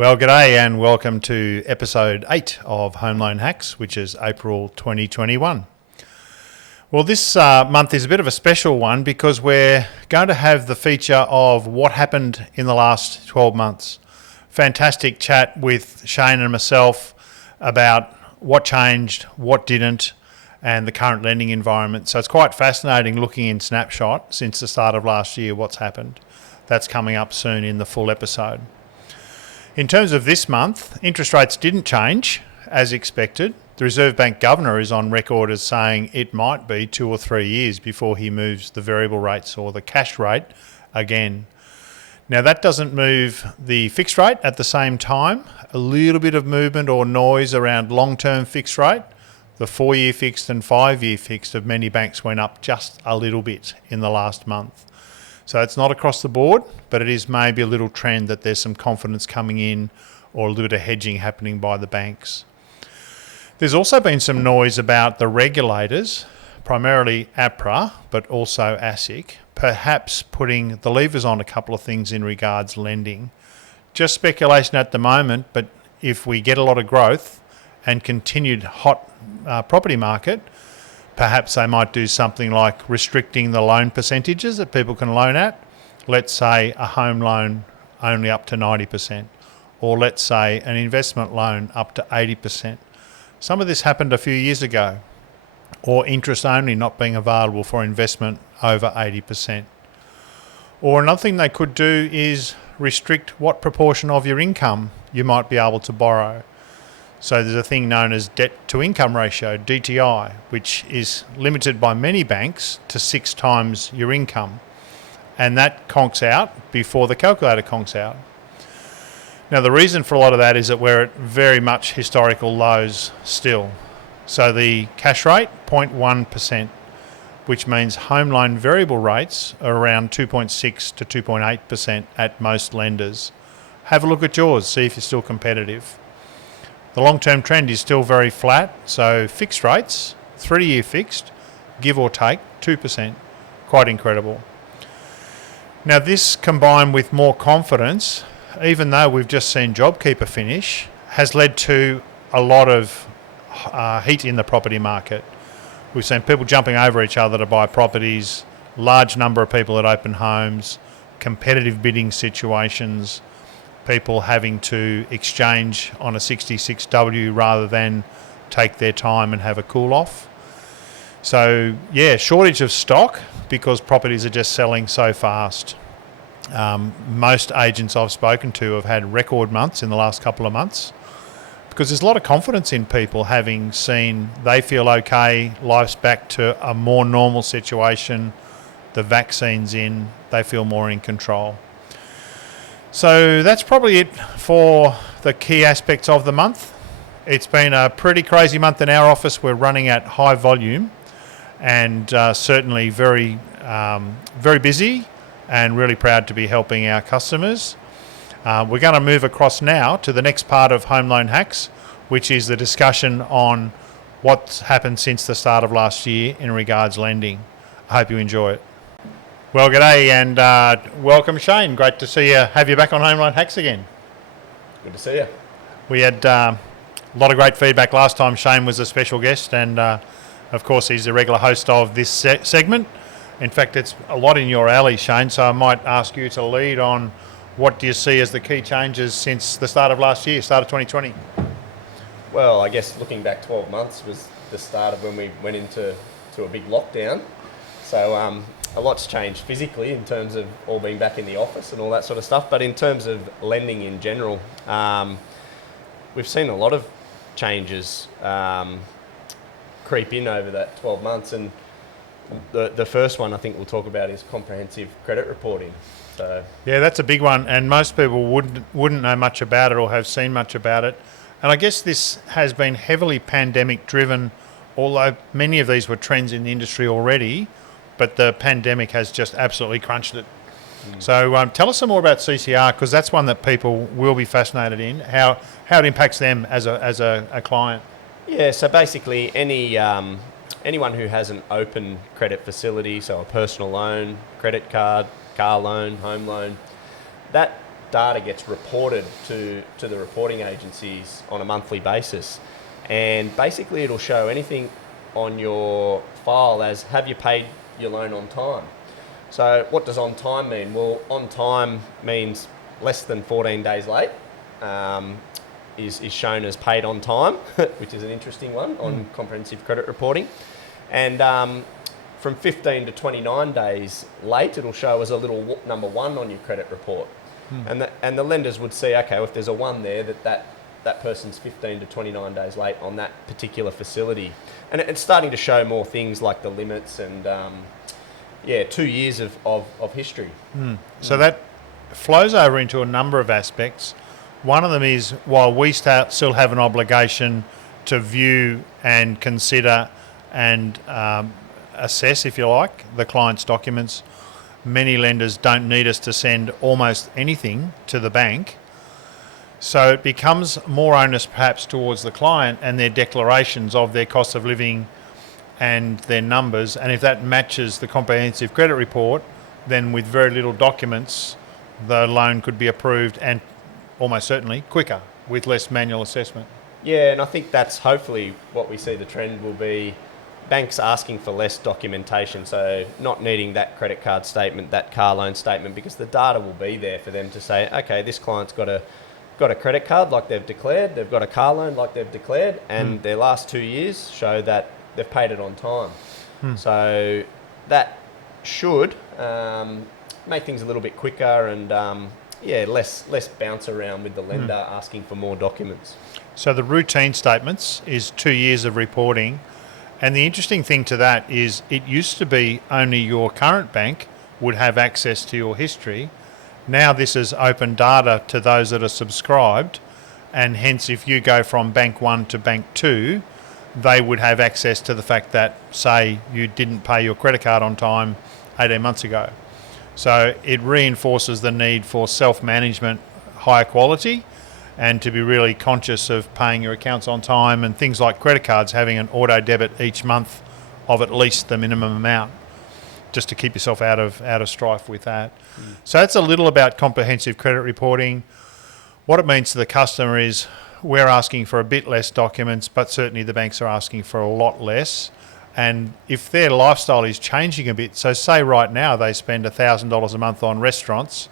Well, g'day and welcome to episode 8 of Home Loan Hacks, which is April 2021. Well, this month is a bit of a special one because we're going to have the feature of what happened in the last 12 months. Fantastic chat with Shane and myself about what changed, what didn't, and the current lending environment. So it's quite fascinating looking in snapshot since the start of last year, what's happened. That's coming up soon in the full episode. In terms of this month, interest rates didn't change as expected. The Reserve Bank Governor is on record as saying it might be 2 or 3 years before he moves the variable rates or the cash rate again. Now that doesn't move the fixed rate at the same time. A little bit of movement or noise around long-term fixed rate. The 4-year fixed and 5-year fixed of many banks went up just a little bit in the last month. So it's not across the board, but it is maybe a little trend that there's some confidence coming in or a little bit of hedging happening by the banks. There's also been some noise about the regulators, primarily APRA, but also ASIC, perhaps putting the levers on a couple of things in regards lending. Just speculation at the moment, but if we get a lot of growth and continued hot property market, perhaps they might do something like restricting the loan percentages that people can loan at. Let's say a home loan only up to 90%, or let's say an investment loan up to 80%. Some of this happened a few years ago, or interest only not being available for investment over 80%. Or another thing they could do is restrict what proportion of your income you might be able to borrow. So there's a thing known as debt to income ratio, DTI, which is limited by many banks to 6 times your income. And that conks out before the calculator conks out. Now the reason for a lot of that is that we're at very much historical lows still. So the cash rate, 0.1%, which means home loan variable rates are around 2.6 to 2.8% at most lenders. Have a look at yours, see if you're still competitive. The long-term trend is still very flat, so fixed rates, 3-year fixed, give or take, 2%, quite incredible. Now this combined with more confidence, even though we've just seen JobKeeper finish, has led to a lot of heat in the property market. We've seen people jumping over each other to buy properties, large number of people at open homes, competitive bidding situations, people having to exchange on a 66W rather than take their time and have a cool off. So yeah, shortage of stock because properties are just selling so fast. Most agents I've spoken to have had record months in the last couple of months because there's a lot of confidence in people having seen they feel okay, life's back to a more normal situation, the vaccine's in, they feel more in control. So that's probably it for the key aspects of the month. It's been a pretty crazy month in our office. We're running at high volume and certainly very busy and really proud to be helping our customers. We're going to move across now to the next part of Home Loan Hacks, which is the discussion on what's happened since the start of last year in regards lending. I hope you enjoy it. Well, g'day and welcome, Shane. Great to see you. Have you back on Home Loan Hacks again. Good to see you. We had a lot of great feedback last time. Shane was a special guest, and of course, he's a regular host of this segment. In fact, it's a lot in your alley, Shane. So I might ask you to lead on what do you see as the key changes since the start of last year, start of 2020. Well, I guess looking back 12 months was the start of when we went into a big lockdown. So a lot's changed physically in terms of all being back in the office and all that sort of stuff. But in terms of lending in general, we've seen a lot of changes creep in over that 12 months. And the first one I think we'll talk about is comprehensive credit reporting. So yeah, that's a big one. And most people wouldn't know much about it or have seen much about it. And I guess this has been heavily pandemic driven, although many of these were trends in the industry already. But the pandemic has just absolutely crunched it. So tell us some more about CCR, because that's one that people will be fascinated in, how it impacts them as a client. Yeah, so basically anyone who has an open credit facility, so a personal loan, credit card, car loan, home loan, that data gets reported to the reporting agencies on a monthly basis. And basically it'll show anything on your file as, have you paid your loan on time? So what does on time mean? Well, on time means less than 14 days late is shown as paid on time, which is an interesting one on comprehensive credit reporting. And from 15 to 29 days late, it'll show as a little number 1 on your credit report. And the lenders would see, okay, well, if there's a 1 there, that person's 15 to 29 days late on that particular facility. And it's starting to show more things like the limits and 2 years of history. So that flows over into a number of aspects. One of them is, while we still have an obligation to view and consider and assess, if you like, the client's documents, many lenders don't need us to send almost anything to the bank. So it becomes more onus perhaps towards the client and their declarations of their cost of living and their numbers. And if that matches the comprehensive credit report, then with very little documents, the loan could be approved, and almost certainly quicker with less manual assessment. Yeah, and I think that's hopefully what we see the trend will be. Banks asking for less documentation, so not needing that credit card statement, that car loan statement, because the data will be there for them to say, okay, this client's got a credit card like they've declared, they've got a car loan like they've declared, and their last 2 years show that they've paid it on time. So that should make things a little bit quicker and less bounce around with the lender asking for more documents. So the routine statements is 2 years of reporting. And the interesting thing to that is it used to be only your current bank would have access to your history. Now this is open data to those that are subscribed, and hence if you go from bank 1 to bank 2, they would have access to the fact that, say, you didn't pay your credit card on time 18 months ago. So it reinforces the need for self-management, higher quality, and to be really conscious of paying your accounts on time, and things like credit cards having an auto debit each month of at least the minimum amount, just to keep yourself out of strife with that. So that's a little about comprehensive credit reporting. What it means to the customer is we're asking for a bit less documents, but certainly the banks are asking for a lot less. And if their lifestyle is changing a bit, so say right now they spend $1,000 a month on restaurants,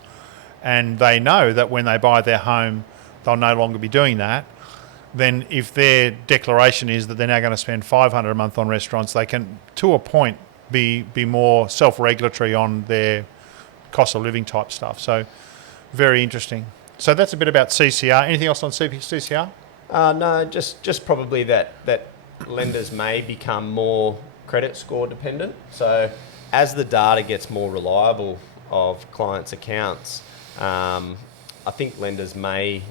and they know that when they buy their home they'll no longer be doing that, then if their declaration is that they're now going to spend $500 a month on restaurants, they can, to a point, be more self-regulatory on their cost of living type stuff. So very interesting. So that's a bit about CCR. Anything else on CCR? No, just probably that lenders may become more credit score dependent. So as the data gets more reliable of clients' accounts, I think lenders may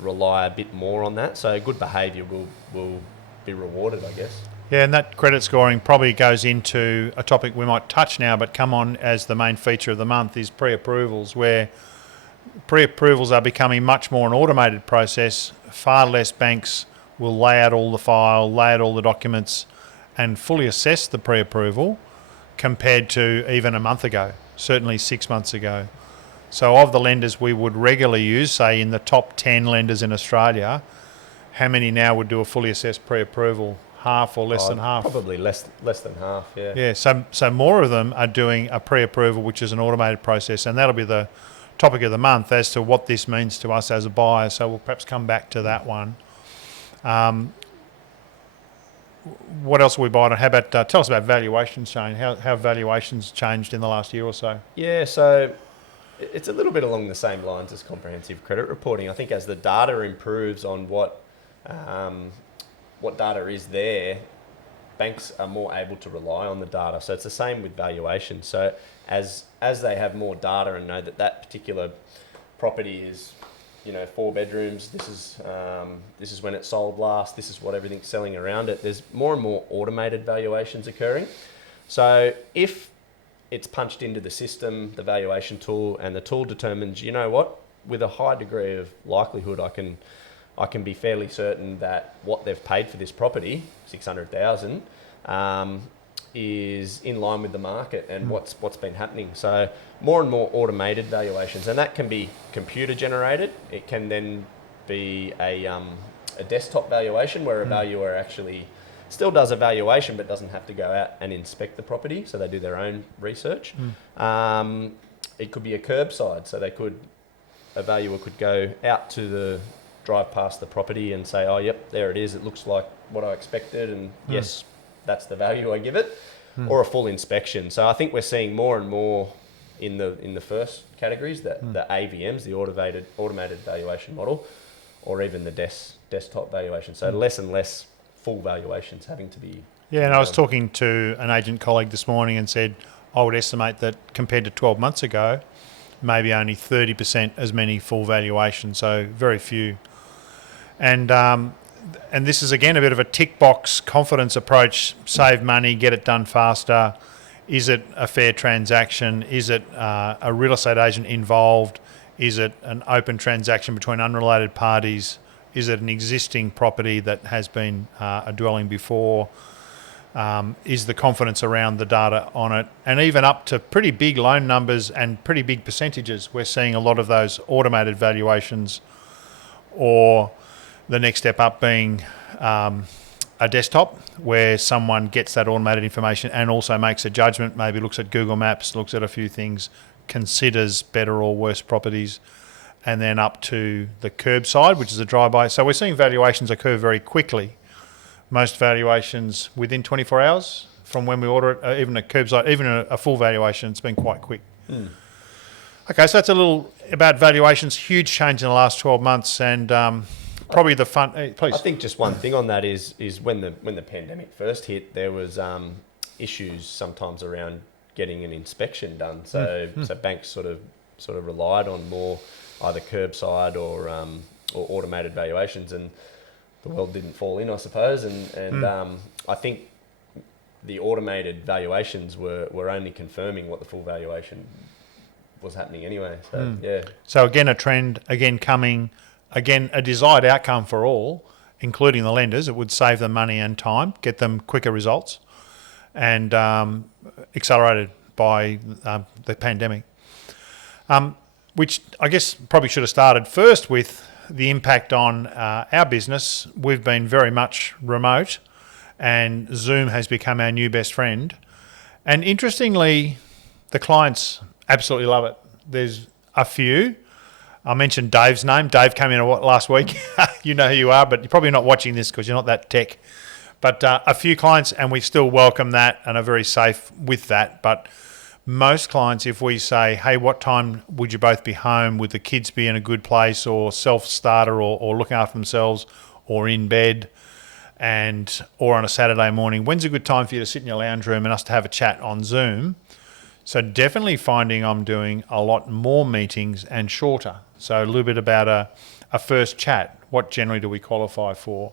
rely a bit more on that. So good behaviour will be rewarded, I guess. Yeah, and that credit scoring probably goes into a topic we might touch now, but come on as the main feature of the month is pre-approvals, where pre-approvals are becoming much more an automated process. Far less banks will lay out all the file, lay out all the documents and fully assess the pre-approval compared to even a month ago, certainly 6 months ago. So of the lenders we would regularly use, say in the top 10 lenders in Australia, how many now would do a fully assessed pre-approval? Half or less than half? Probably less than half, yeah. Yeah, so more of them are doing a pre-approval, which is an automated process, and that'll be the topic of the month as to what this means to us as a buyer. So we'll perhaps come back to that one. What else are we buying? How about tell us about valuations change? How valuations changed in the last year or so? Yeah, so it's a little bit along the same lines as comprehensive credit reporting. I think as the data improves on what data is there, banks are more able to rely on the data. So it's the same with valuation. So as they have more data and know that particular property is, 4 bedrooms, this is when it sold last, this is what everything's selling around it, there's more and more automated valuations occurring. So if it's punched into the system, the valuation tool, and the tool determines, with a high degree of likelihood I can be fairly certain that what they've paid for this property, $600,000, is in line with the market and what's been happening. So more and more automated valuations, and that can be computer generated. It can then be a desktop valuation where a valuer actually still does a valuation but doesn't have to go out and inspect the property, so they do their own research. It could be a curbside, so a valuer could go out to drive past the property and say, oh, yep, there it is. It looks like what I expected, and yes, that's the value I give it, or a full inspection. So I think we're seeing more and more in the first categories, that the AVMs, the automated valuation model, or even the desktop valuation. So less and less full valuations having to be. Yeah, and I was talking to an agent colleague this morning and said I would estimate that compared to 12 months ago, maybe only 30% as many full valuations, so very few. And this is, again, a bit of a tick box confidence approach: save money, get it done faster. Is it a fair transaction? Is it a real estate agent involved? Is it an open transaction between unrelated parties? Is it an existing property that has been a dwelling before? Is the confidence around the data on it? And even up to pretty big loan numbers and pretty big percentages. We're seeing a lot of those automated valuations, or the next step up being a desktop where someone gets that automated information and also makes a judgment, maybe looks at Google Maps, looks at a few things, considers better or worse properties, and then up to the curbside, which is a drive-by. So we're seeing valuations occur very quickly. Most valuations within 24 hours from when we order it, even a curbside, even a full valuation, it's been quite quick. Okay, so that's a little about valuations. Huge change in the last 12 months, and probably the fun. Please. I think just one thing on that is when the pandemic first hit, there was issues sometimes around getting an inspection done. So banks sort of relied on more either curbside or automated valuations, and the world didn't fall in, I suppose. And I think the automated valuations were only confirming what the full valuation was happening anyway. So yeah. So again, a trend coming. Again, a desired outcome for all, including the lenders. It would save them money and time, get them quicker results, and accelerated by the pandemic. Which I guess probably should have started first with the impact on our business. We've been very much remote, and Zoom has become our new best friend. And interestingly, the clients absolutely love it. There's a few. I mentioned Dave's name. Dave came in last week. You know who you are, but you're probably not watching this because you're not that tech. But a few clients, and we still welcome that and are very safe with that. But most clients, if we say, hey, what time would you both be home? Would the kids be in a good place, or self-starter, or looking after themselves, or in bed, or on a Saturday morning? When's a good time for you to sit in your lounge room and us to have a chat on Zoom? So definitely finding I'm doing a lot more meetings and shorter. So a little bit about a first chat. What generally do we qualify for?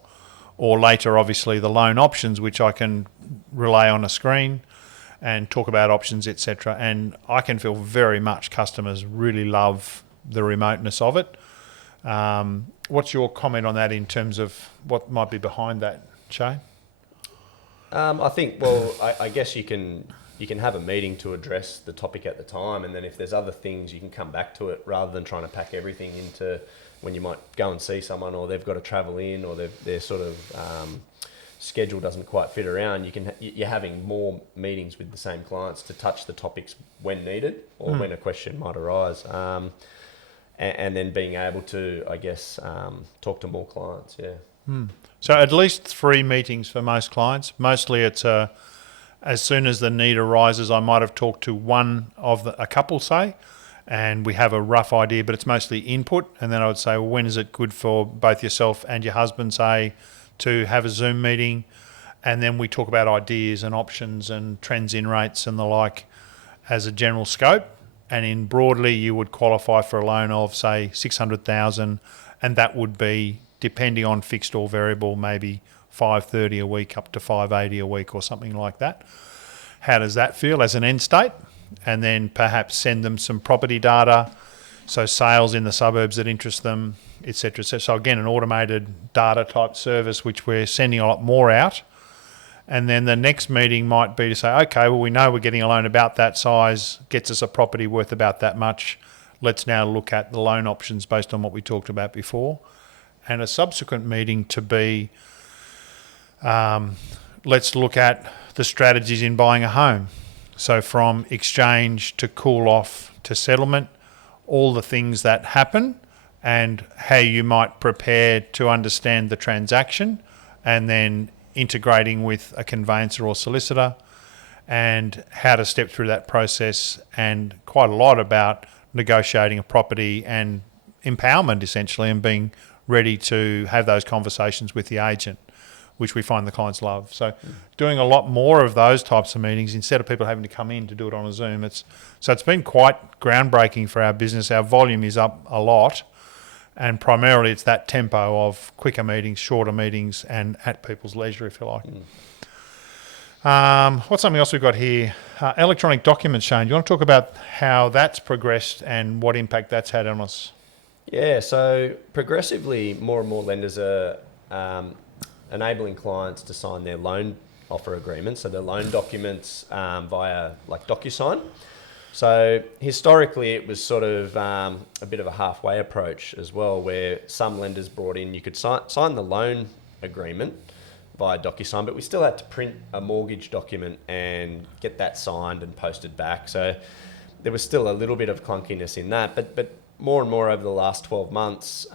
Or later, obviously, the loan options, which I can relay on a screen and talk about options, etc. And I can feel very much customers really love the remoteness of it. What's your comment on that in terms of what might be behind that, Shay? I think, well, I guess you can have a meeting to address the topic at the time, and then if there's other things, you can come back to it rather than trying to pack everything into when you might go and see someone, or they've got to travel in, or their sort of schedule doesn't quite fit around. You're having more meetings with the same clients to touch the topics when needed, or when a question might arise, and then being able to, I guess, talk to more clients. Yeah. So at least 3 meetings for most clients. Mostly it's as soon as the need arises, I might have talked to one of a couple, say, and we have a rough idea, but it's mostly input. And then I would say, well, when is it good for both yourself and your husband, say, to have a Zoom meeting? And then we talk about ideas and options and trends in rates and the like as a general scope. And in broadly, you would qualify for a loan of, say, $600,000, and that would be, depending on fixed or variable, maybe $530 a week up to $580 a week or something like that. How does that feel as an end state? And then perhaps send them some property data, so sales in the suburbs that interest them, etc. So again, an automated data type service, which we're sending a lot more out. And then the next meeting might be to say, okay, well, we know we're getting a loan about that size, gets us a property worth about that much. Let's now look at the loan options based on what we talked about before. And a subsequent meeting to be, let's look at the strategies in buying a home. So from exchange to cool off to settlement, all the things that happen and how you might prepare to understand the transaction, and then integrating with a conveyancer or solicitor, and how to step through that process, and quite a lot about negotiating a property and empowerment essentially, and being ready to have those conversations with the agent, which we find the clients love. So doing a lot more of those types of meetings instead of people having to come in to do it on a Zoom. It's been quite groundbreaking for our business. Our volume is up a lot, and primarily it's that tempo of quicker meetings, shorter meetings, and at people's leisure, if you like. What's something else we've got here? Electronic documents, Shane. Do you want to talk about how that's progressed and what impact that's had on us? Yeah, so progressively more and more lenders are enabling clients to sign their loan offer agreements, so their loan documents via like DocuSign. So historically it was sort of a bit of a halfway approach as well, where some lenders brought in, you could sign the loan agreement via DocuSign, but we still had to print a mortgage document and get that signed and posted back. So there was still a little bit of clunkiness in that, but more and more over the last 12 months,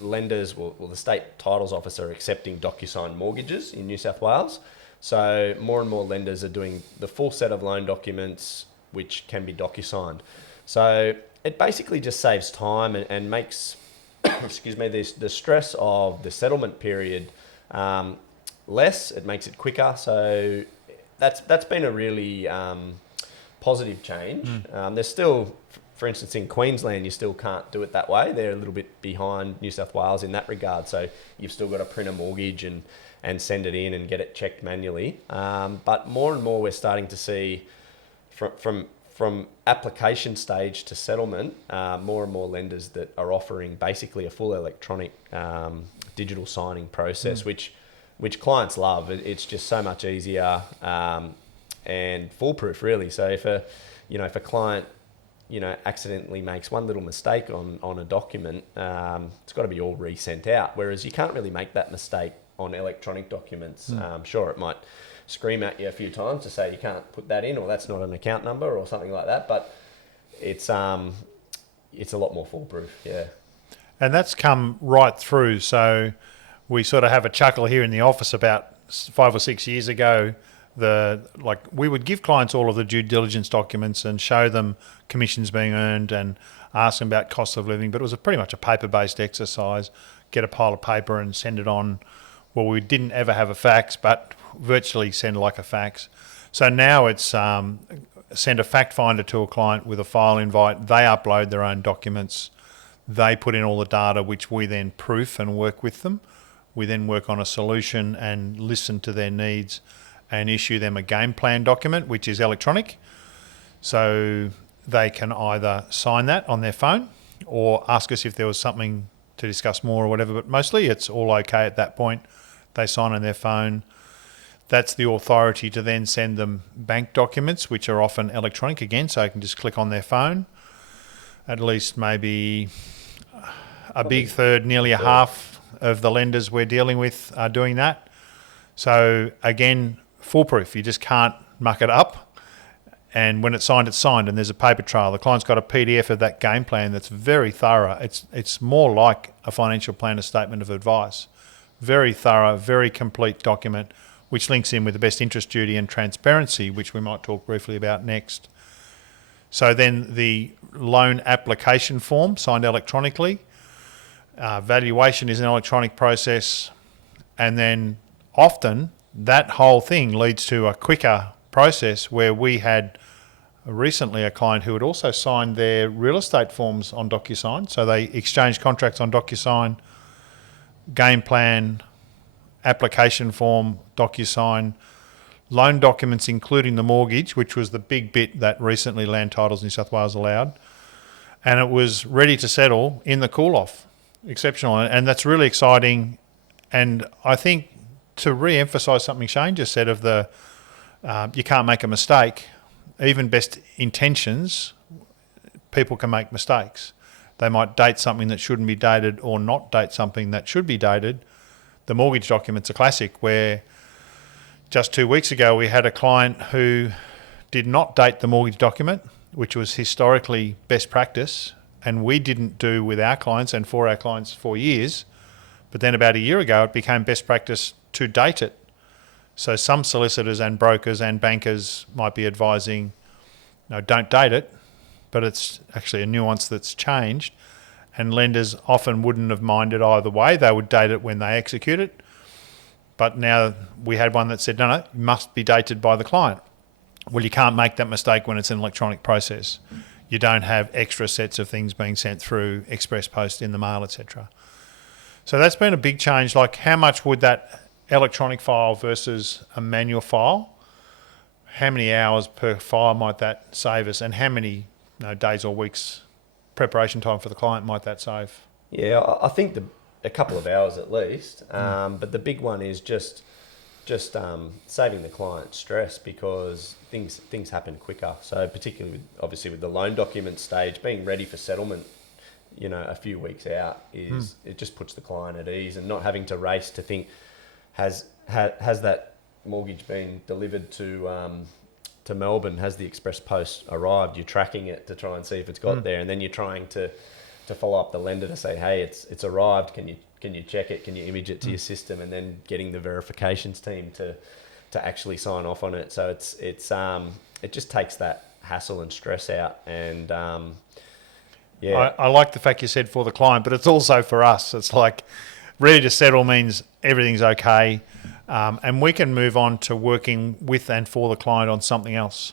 lenders, the State Titles Office are accepting DocuSign mortgages in New South Wales. So more and more lenders are doing the full set of loan documents, which can be DocuSigned. So it basically just saves time and makes, the stress of the settlement period less. It makes it quicker. So that's been a really positive change. There's still, for instance, in Queensland, you still can't do it that way. They're a little bit behind New South Wales in that regard. So you've still got to print a mortgage and send it in and get it checked manually. But more and more we're starting to see from application stage to settlement, more and more lenders that are offering basically a full electronic digital signing process, which clients love. It's just so much easier and foolproof, really. So if a client accidentally makes one little mistake on a document, it's got to be all resent out. Whereas you can't really make that mistake on electronic documents. Sure, it might scream at you a few times to say you can't put that in, or that's not an account number, or something like that. But it's a lot more foolproof. Yeah. And that's come right through. So we sort of have a chuckle here in the office about 5 or 6 years ago. We would give clients all of the due diligence documents and show them commissions being earned and ask them about cost of living, but it was pretty much a paper-based exercise. Get a pile of paper and send it on. Well, we didn't ever have a fax, but virtually send like a fax. So now it's send a fact finder to a client with a file invite. They upload their own documents. They put in all the data, which we then proof and work with them. We then work on a solution and listen to their needs and issue them a game plan document, which is electronic. So they can either sign that on their phone or ask us if there was something to discuss more or whatever, but mostly it's all okay at that point. They sign on their phone. That's the authority to then send them bank documents, which are often electronic again, so they can just click on their phone. At least maybe a big third, nearly a half of the lenders we're dealing with are doing that. So again, foolproof. You just can't muck it up. And when it's signed, and there's a paper trail. The client's got a PDF of that game plan that's very thorough. It's more like a financial plan, a statement of advice. Very thorough, very complete document, which links in with the best interest duty and transparency, which we might talk briefly about next. So then the loan application form signed electronically. Valuation is an electronic process. And then often that whole thing leads to a quicker process, where we had recently a client who had also signed their real estate forms on DocuSign. So they exchanged contracts on DocuSign, game plan, application form, DocuSign, loan documents including the mortgage, which was the big bit that recently Land Titles New South Wales allowed. And it was ready to settle in the cool-off. Exceptional. And that's really exciting. And I think to re-emphasise something Shane just said of the you can't make a mistake. Even best intentions, people can make mistakes. They might date something that shouldn't be dated or not date something that should be dated. The mortgage document's a classic where just 2 weeks ago we had a client who did not date the mortgage document, which was historically best practice, and we didn't do with our clients and for our clients for years. But then about a year ago it became best practice to date it. So some solicitors and brokers and bankers might be advising, no, don't date it, but it's actually a nuance that's changed, and lenders often wouldn't have minded either way. They would date it when they execute it. But now we had one that said, no, it must be dated by the client. Well, you can't make that mistake when it's an electronic process. You don't have extra sets of things being sent through express post in the mail, etc. So that's been a big change. Like, how much would that electronic file versus a manual file, how many hours per file might that save us, and how many days or weeks preparation time for the client might that save? Yeah, I think a couple of hours at least. But the big one is just saving the client stress, because things happen quicker. So particularly obviously with the loan document stage, being ready for settlement, a few weeks out it just puts the client at ease, and not having to race to think, has that mortgage been delivered to Melbourne? Has the express post arrived? You're tracking it to try and see if it's got there, and then you're trying to follow up the lender to say, hey, it's arrived. Can you check it? Can you image it to your system? And then getting the verifications team to actually sign off on it. So it just takes that hassle and stress out. And I like the fact you said for the client, but it's also for us. It's like ready to settle means everything's okay, and we can move on to working with and for the client on something else,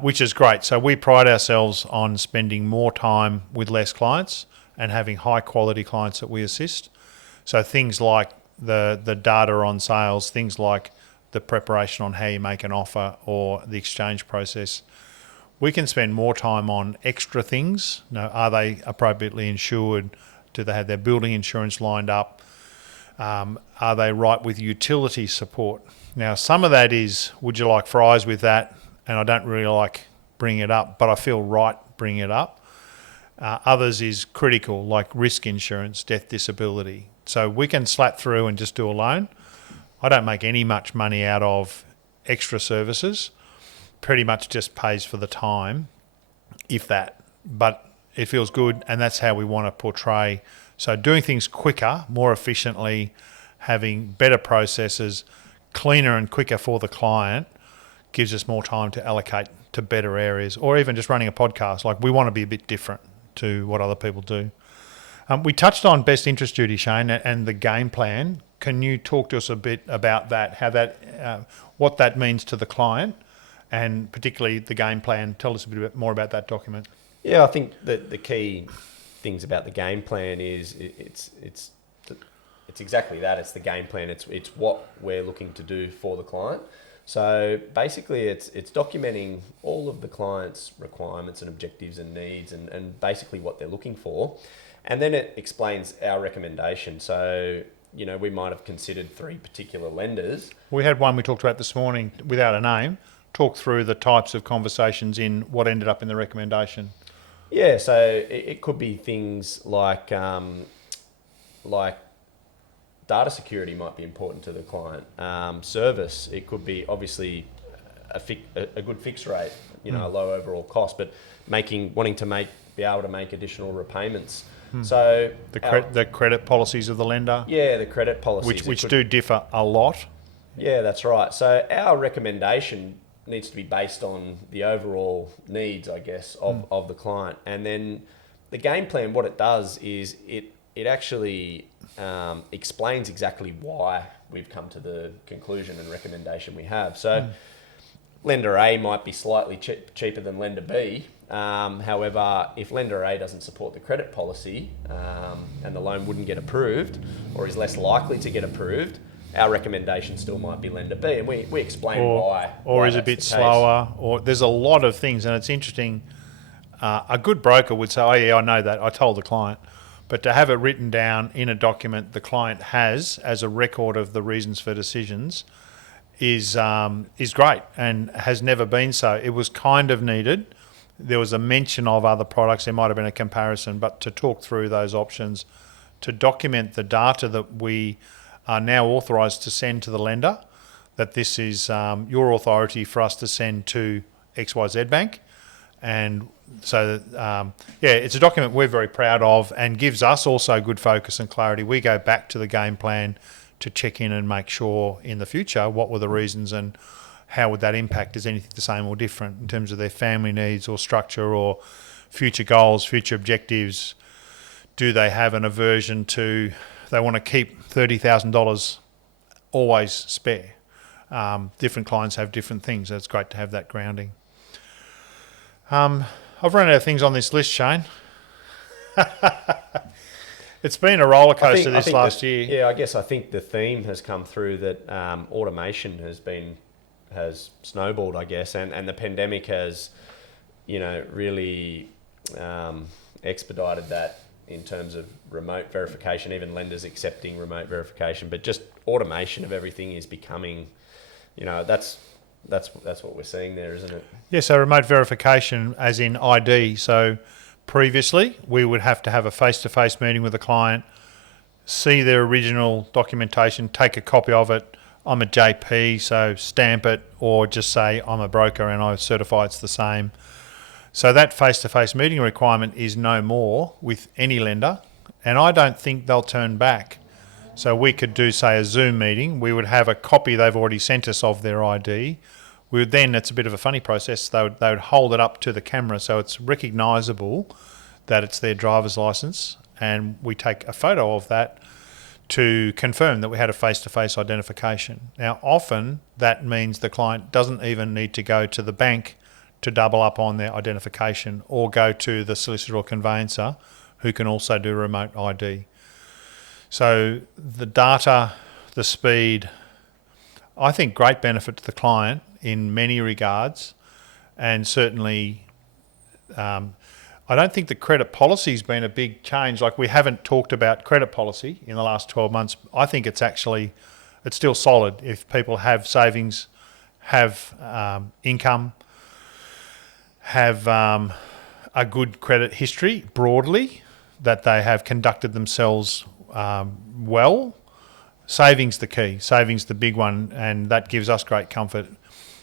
which is great. So we pride ourselves on spending more time with less clients and having high quality clients that we assist. So things like the data on sales, things like the preparation on how you make an offer or the exchange process, we can spend more time on extra things. Are they appropriately insured? Do they have their building insurance lined up? Are they right with utility support? Now, some of that is, would you like fries with that? And I don't really like bringing it up, but I feel right bringing it up. Others is critical, like risk insurance, death, disability. So we can slap through and just do a loan. I don't make much money out of extra services. Pretty much just pays for the time, if that. But it feels good, and that's how we want to portray. So doing things quicker, more efficiently, having better processes, cleaner and quicker for the client, gives us more time to allocate to better areas, or even just running a podcast. Like, we want to be a bit different to what other people do. We touched on best interest duty, Shane, and the game plan. Can you talk to us a bit about that, how that, what that means to the client, and particularly the game plan? Tell us a bit more about that document. Yeah, I think that the key things about the game plan is it's exactly that. It's the game plan. It's what we're looking to do for the client. So basically it's documenting all of the client's requirements and objectives and needs and basically what they're looking for. And then it explains our recommendation. So, we might have considered 3 particular lenders. We had one we talked about this morning without a name, talk through the types of conversations in what ended up in the recommendation. Yeah, so it could be things like data security might be important to the client. Service, it could be obviously a good fixed rate, a low overall cost, but wanting to be able to make additional repayments. So the credit policies of the lender. Yeah, the credit policies, which do differ a lot. Yeah, that's right. So our recommendation needs to be based on the overall needs, I guess, of the client. And then the game plan, what it does is it actually explains exactly why we've come to the conclusion and recommendation we have. So lender A might be slightly cheaper than lender B. However, if lender A doesn't support the credit policy and the loan wouldn't get approved or is less likely to get approved, our recommendation still might be lender B, and we explain why. Or is a bit slower, or there's a lot of things, and it's interesting. A good broker would say, oh yeah, I know that, I told the client. But to have it written down in a document the client has as a record of the reasons for decisions is great and has never been so. It was kind of needed. There was a mention of other products. There might have been a comparison, but to talk through those options, to document the data that we are now authorised to send to the lender, that this is your authority for us to send to XYZ Bank. And so, it's a document we're very proud of and gives us also good focus and clarity. We go back to the game plan to check in and make sure in the future what were the reasons and how would that impact? Is anything the same or different in terms of their family needs or structure or future goals, future objectives? Do they have an aversion to, they want to keep $30,000 always spare? Different clients have different things. So it's great to have that grounding. I've run out of things on this list, Shane. It's been a roller coaster this last year. Yeah, I guess I think the theme has come through that automation has snowballed, I guess, and the pandemic has, really expedited that in terms of remote verification, even lenders accepting remote verification, but just automation of everything is becoming, that's what we're seeing there, isn't it? Yeah, so remote verification as in ID. So previously we would have to have a face-to-face meeting with a client, see their original documentation, take a copy of it. I'm a JP, so stamp it, or just say I'm a broker and I certify it's the same. So that face-to-face meeting requirement is no more with any lender, and I don't think they'll turn back. So we could do, say, a Zoom meeting. We would have a copy they've already sent us of their ID. We would then, it's a bit of a funny process, they would hold it up to the camera so it's recognisable that it's their driver's licence, and we take a photo of that to confirm that we had a face-to-face identification. Now, often that means the client doesn't even need to go to the bank to double up on their identification or go to the solicitor or conveyancer who can also do remote ID. So the data, the speed, I think great benefit to the client in many regards, and certainly I don't think the credit policy's been a big change. Like, we haven't talked about credit policy in the last 12 months. I think it's still solid. If people have savings, have income, have a good credit history broadly, that they have conducted themselves well, savings the key, savings the big one, and that gives us great comfort.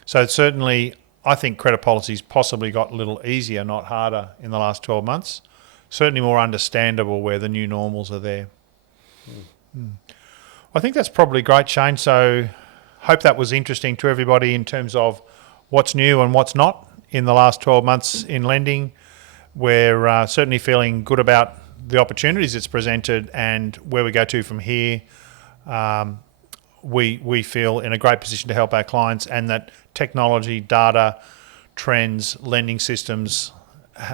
So certainly I think credit policy's possibly got a little easier, not harder, in the last 12 months. Certainly more understandable where the new normals are there. I think that's probably great, Shane. So hope that was interesting to everybody in terms of what's new and what's not in the last 12 months in lending. We're certainly feeling good about the opportunities it's presented and where we go to from here. We feel in a great position to help our clients, and that technology, data, trends, lending systems,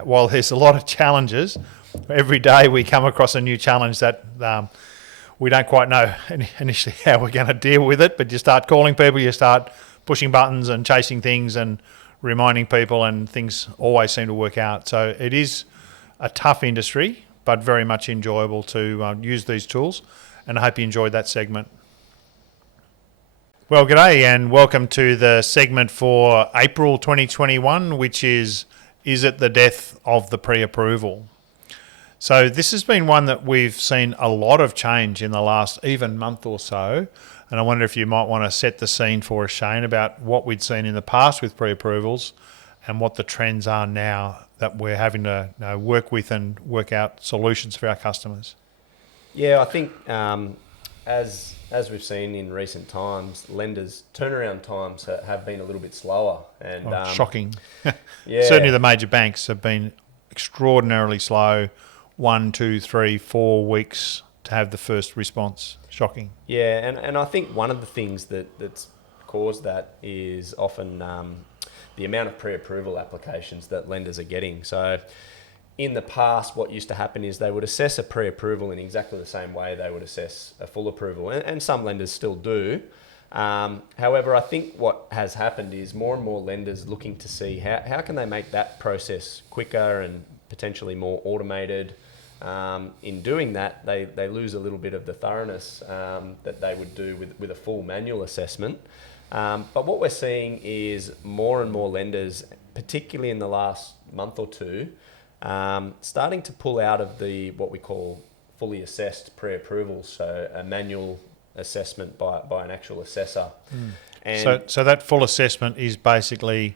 while there's a lot of challenges, every day we come across a new challenge that we don't quite know initially how we're going to deal with it, but you start calling people, you start pushing buttons and chasing things and reminding people, and things always seem to work out. So it is a tough industry, but very much enjoyable to use these tools, and I hope you enjoyed that segment. Well, g'day and welcome to the segment for April 2021, which is it the death of the pre-approval? So this has been one that we've seen a lot of change in the last even month or so, and I wonder if you might want to set the scene for us, Shane, about what we'd seen in the past with pre-approvals and what the trends are now that we're having to work with and work out solutions for our customers. Yeah, I think as we've seen in recent times, lenders' turnaround times have been a little bit slower. And shocking. Yeah. Certainly the major banks have been extraordinarily slow, 1, 2, 3, 4 weeks to have the first response. Shocking. Yeah, and I think one of the things that's caused that is often the amount of pre-approval applications that lenders are getting. So in the past, what used to happen is they would assess a pre-approval in exactly the same way they would assess a full approval, and some lenders still do. However, I think what has happened is more and more lenders looking to see how can they make that process quicker and potentially more automated, In doing that, they lose a little bit of the thoroughness that they would do with a full manual assessment. But what we're seeing is more and more lenders, particularly in the last month or two, starting to pull out of what we call fully assessed pre-approvals, so a manual assessment by an actual assessor. And So that full assessment is basically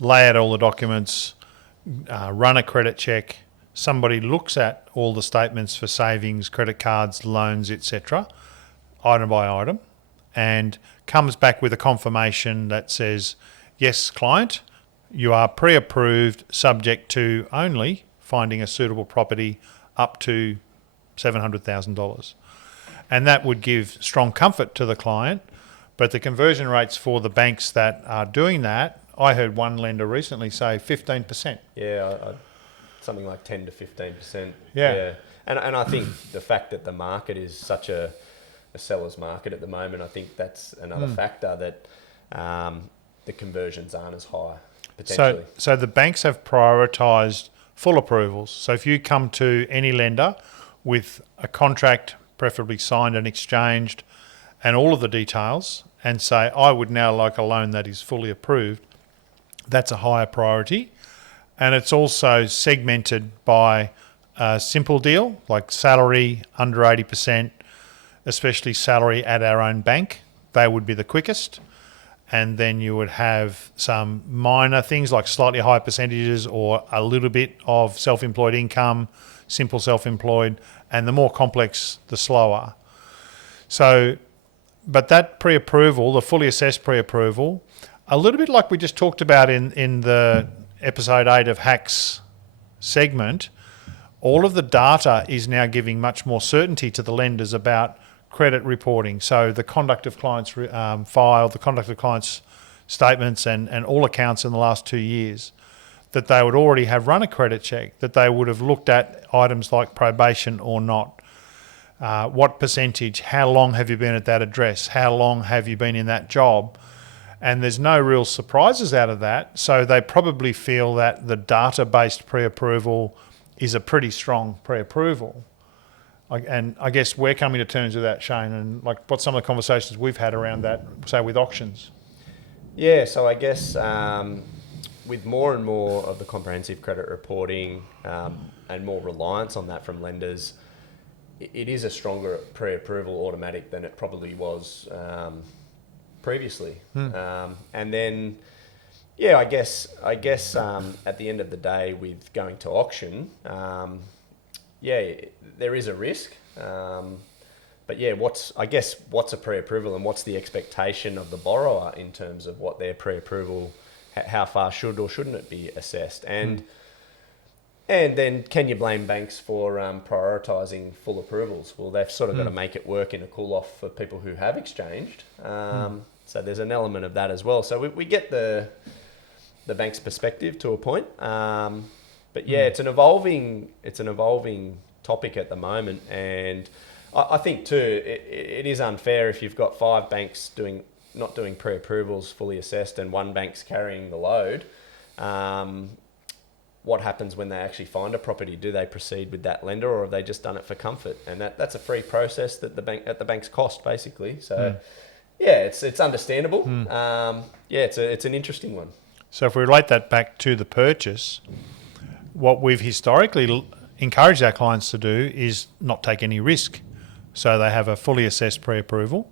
lay out all the documents, run a credit check. Somebody looks at all the statements for savings, credit cards, loans, etc., item by item, and comes back with a confirmation that says, yes, client, you are pre-approved subject to only finding a suitable property up to $700,000. And that would give strong comfort to the client. But the conversion rates for the banks that are doing that, I heard one lender recently say 15%. yeah, something like 10 to 15%. Yeah. And I think the fact that the market is such a seller's market at the moment, I think that's another factor that the conversions aren't as high, potentially. So the banks have prioritised full approvals. So if you come to any lender with a contract, preferably signed and exchanged, and all of the details, and say, I would now like a loan that is fully approved, that's a higher priority. And it's also segmented by a simple deal, like salary under 80%, especially salary at our own bank. They would be the quickest. And then you would have some minor things like slightly higher percentages or a little bit of self-employed income, simple self-employed, and the more complex, the slower. So, but that pre-approval, the fully assessed pre-approval, a little bit like we just talked about in the episode 8 of Hacks segment, all of the data is now giving much more certainty to the lenders about credit reporting. So the conduct of clients' file, the conduct of clients' statements and all accounts in the last 2 years, that they would already have run a credit check, that they would have looked at items like probation or not. What percentage, how long have you been at that address, how long have you been in that job? And there's no real surprises out of that. So they probably feel that the data-based pre-approval is a pretty strong pre-approval. And I guess we're coming to terms with that, Shane, and like what's some of the conversations we've had around that, say with auctions? Yeah, so I guess with more and more of the comprehensive credit reporting and more reliance on that from lenders, it is a stronger pre-approval automatic than it probably was previously. And then, yeah, I guess at the end of the day with going to auction, yeah, there is a risk. But yeah, what's a pre-approval and what's the expectation of the borrower in terms of what their pre-approval, how far should or shouldn't it be assessed? And then can you blame banks for prioritising full approvals? Well, they've sort of got to make it work in a cool-off for people who have exchanged. So there's an element of that as well. So we get the bank's perspective to a point. But yeah, it's an evolving topic at the moment. And I think too, it is unfair if you've got 5 banks not doing pre-approvals fully assessed and one bank's carrying the load. What happens when they actually find a property? Do they proceed with that lender or have they just done it for comfort? And that's a free process that at the bank's cost, basically. So yeah, it's understandable. Yeah, it's an interesting one. So if we relate that back to the purchase, what we've historically encouraged our clients to do is not take any risk. So they have a fully assessed pre-approval.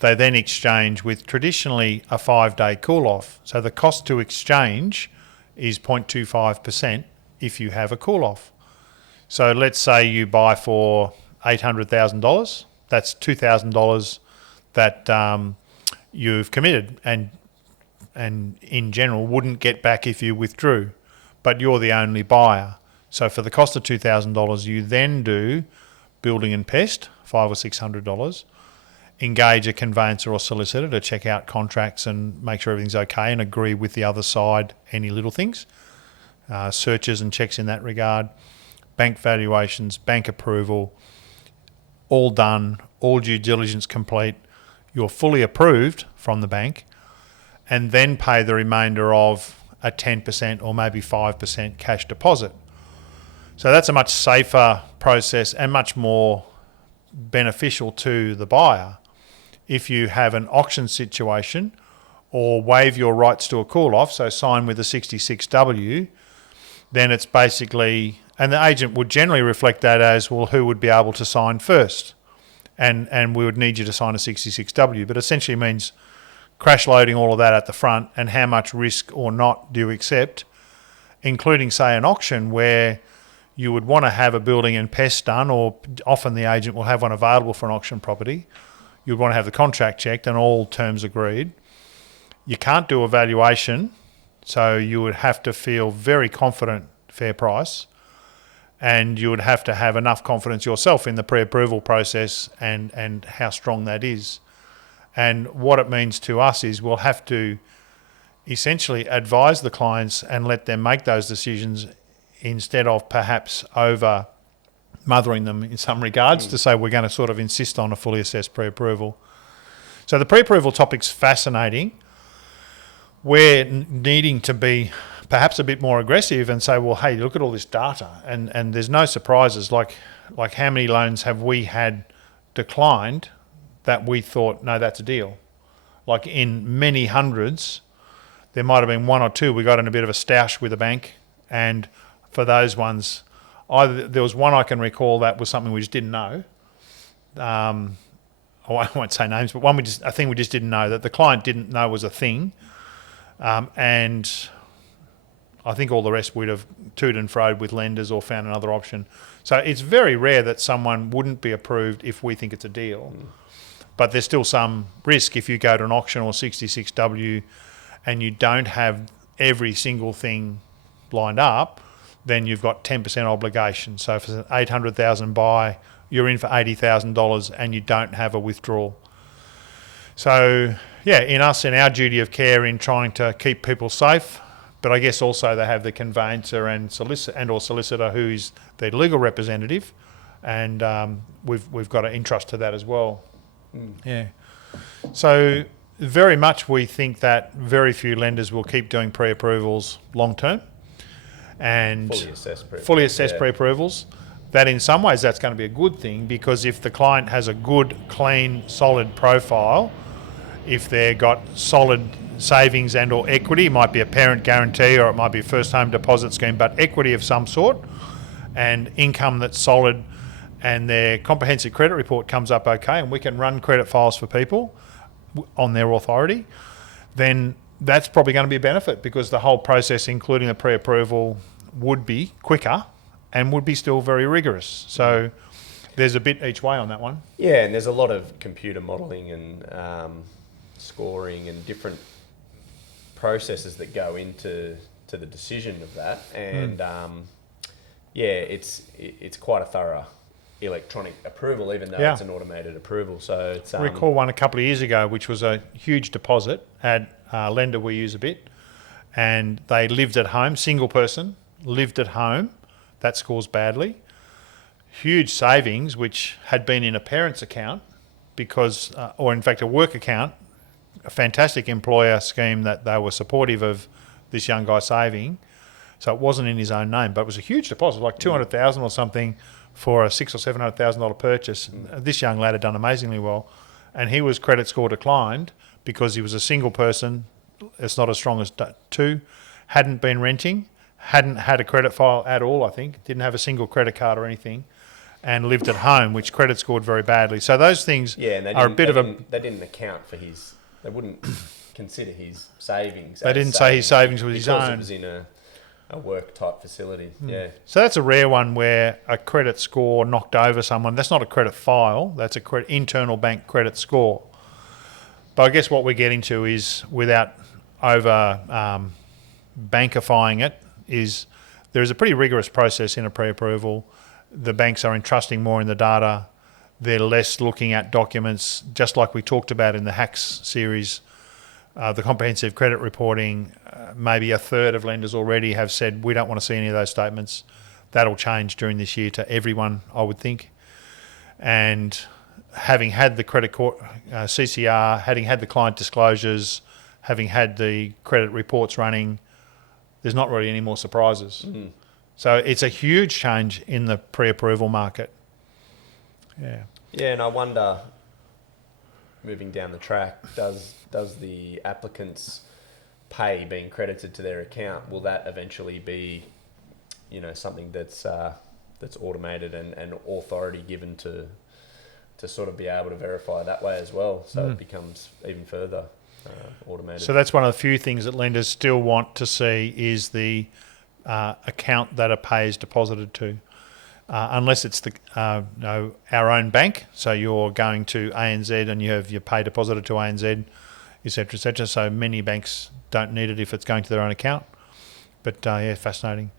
They then exchange with traditionally a 5-day cool-off. So the cost to exchange is 0.25% if you have a cool-off. So let's say you buy for $800,000. That's $2,000 that you've committed and in general wouldn't get back if you withdrew, but you're the only buyer. So for the cost of $2,000, you then do building and pest, $500 or $600, engage a conveyancer or solicitor to check out contracts and make sure everything's okay and agree with the other side any little things, searches and checks in that regard, bank valuations, bank approval, all done, all due diligence complete, you're fully approved from the bank, and then pay the remainder of a 10% or maybe 5% cash deposit. So that's a much safer process and much more beneficial to the buyer. If you have an auction situation or waive your rights to a call-off, so sign with a 66W, then it's basically, and the agent would generally reflect that as, well, who would be able to sign first? And we would need you to sign a 66W, but essentially means crash loading all of that at the front and how much risk or not do you accept, including, say, an auction where you would want to have a building and pest done, or often the agent will have one available for an auction property. You'd want to have the contract checked and all terms agreed. You can't do a valuation, so you would have to feel very confident, fair price, and you would have to have enough confidence yourself in the pre-approval process and how strong that is. And what it means to us is we'll have to essentially advise the clients and let them make those decisions instead of perhaps over mothering them in some regards to say we're going to sort of insist on a fully assessed pre-approval. So the pre-approval topic's fascinating. We're needing to be perhaps a bit more aggressive and say, well, hey, look at all this data, and there's no surprises. Like how many loans have we had declined that we thought, no, that's a deal? Like in many hundreds, there might have been one or two we got in a bit of a stoush with a bank, and for those ones, either there was one I can recall that was something we just didn't know. I won't say names, but one I think we just didn't know, that the client didn't know was a thing. And I think all the rest we'd have toed and froed with lenders or found another option. So it's very rare that someone wouldn't be approved if we think it's a deal. But there's still some risk if you go to an auction or 66W and you don't have every single thing lined up, then you've got 10% obligation. So if it's an $800,000 buy, you're in for $80,000 and you don't have a withdrawal. So yeah, in our duty of care in trying to keep people safe, but I guess also they have the conveyancer and solicitor who is their legal representative, and we've got an interest to that as well. Yeah. So very much we think that very few lenders will keep doing pre-approvals long term and fully assessed pre-approvals. That in some ways that's going to be a good thing, because if the client has a good, clean, solid profile, if they've got solid savings and or equity, it might be a parent guarantee or it might be a first home deposit scheme, but equity of some sort and income that's solid, and their comprehensive credit report comes up okay, and we can run credit files for people on their authority, then that's probably going to be a benefit, because the whole process, including the pre-approval, would be quicker and would be still very rigorous. So there's a bit each way on that one. Yeah, and there's a lot of computer modelling and scoring and different processes that go into the decision of that, and it's quite a thorough electronic approval, even though it's an automated approval. So it's, I recall one a couple of years ago, which was a huge deposit, had a lender we use a bit, and they lived at home, single person, lived at home, that scores badly. Huge savings, which had been in a parent's account because, or in fact a work account, a fantastic employer scheme that they were supportive of this young guy saving. So it wasn't in his own name, but it was a huge deposit, like $200,000 or something for a $600,000 or $700,000 purchase. This young lad had done amazingly well, and he was credit score declined because he was a single person. It's not as strong as two, hadn't been renting, hadn't had a credit file at all, I think, didn't have a single credit card or anything, and lived at home, which credit scored very badly. So those things are a bit of a... They didn't account for his... They wouldn't consider his savings. They didn't say his savings was his own. Because it was in a work-type facility, yeah. So that's a rare one where a credit score knocked over someone. That's not a credit file. That's a internal bank credit score. But I guess what we're getting to is, without over bankifying it, is there is a pretty rigorous process in a pre-approval. The banks are entrusting more in the data. They're less looking at documents, just like we talked about in the Hacks series. The comprehensive credit reporting, maybe a third of lenders already have said, we don't want to see any of those statements. That'll change during this year to everyone, I would think. And having had the credit court, CCR, having had the client disclosures, having had the credit reports running, there's not really any more surprises. So it's a huge change in the pre-approval market. Yeah. Yeah, and I wonder, moving down the track, does the applicant's pay being credited to their account, will that eventually be, something that's automated and authority given to sort of be able to verify that way as well, so it becomes even further automated. So that's one of the few things that lenders still want to see is the account that a pay is deposited to, unless it's our own bank. So you're going to ANZ and you have your pay deposited to ANZ, etc., etc. So many banks don't need it if it's going to their own account. But fascinating.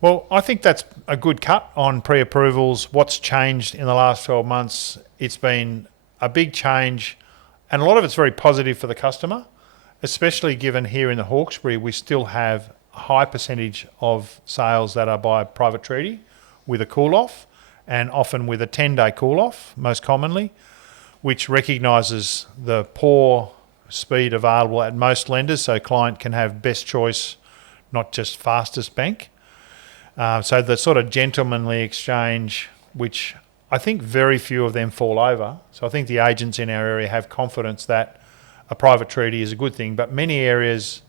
Well, I think that's a good cut on pre-approvals. What's changed in the last 12 months? It's been a big change, and a lot of it's very positive for the customer, especially given here in the Hawkesbury, we still have a high percentage of sales that are by private treaty with a cool-off, and often with a 10-day cool-off, most commonly, which recognises the poor speed available at most lenders, so client can have best choice, not just fastest bank. So the sort of gentlemanly exchange, which I think very few of them fall over. So I think the agents in our area have confidence that a private treaty is a good thing, but many areas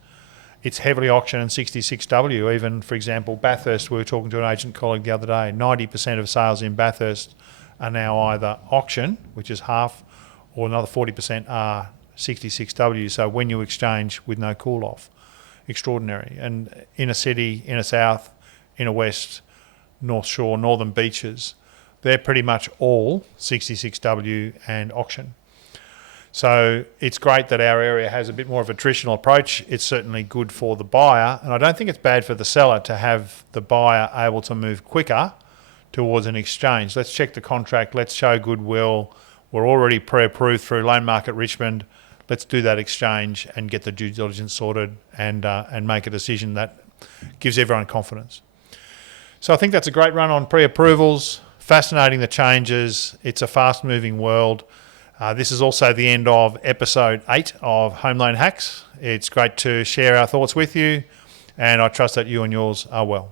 it's heavily auction and 66W. Even, for example, Bathurst, we were talking to an agent colleague the other day, 90% of sales in Bathurst are now either auction, which is half, or another 40% are 66W. So when you exchange with no cool-off, extraordinary. And in a city, in a south, in a west, North Shore, Northern Beaches, they're pretty much all 66W and auction. So it's great that our area has a bit more of a traditional approach. It's certainly good for the buyer, and I don't think it's bad for the seller to have the buyer able to move quicker towards an exchange. Let's check the contract, let's show goodwill. We're already pre-approved through Loan Market Richmond. Let's do that exchange and get the due diligence sorted and make a decision that gives everyone confidence. So I think that's a great run on pre-approvals. Fascinating, the changes. It's a fast-moving world. This is also the end of episode 8 of Home Loan Hacks. It's great to share our thoughts with you, and I trust that you and yours are well.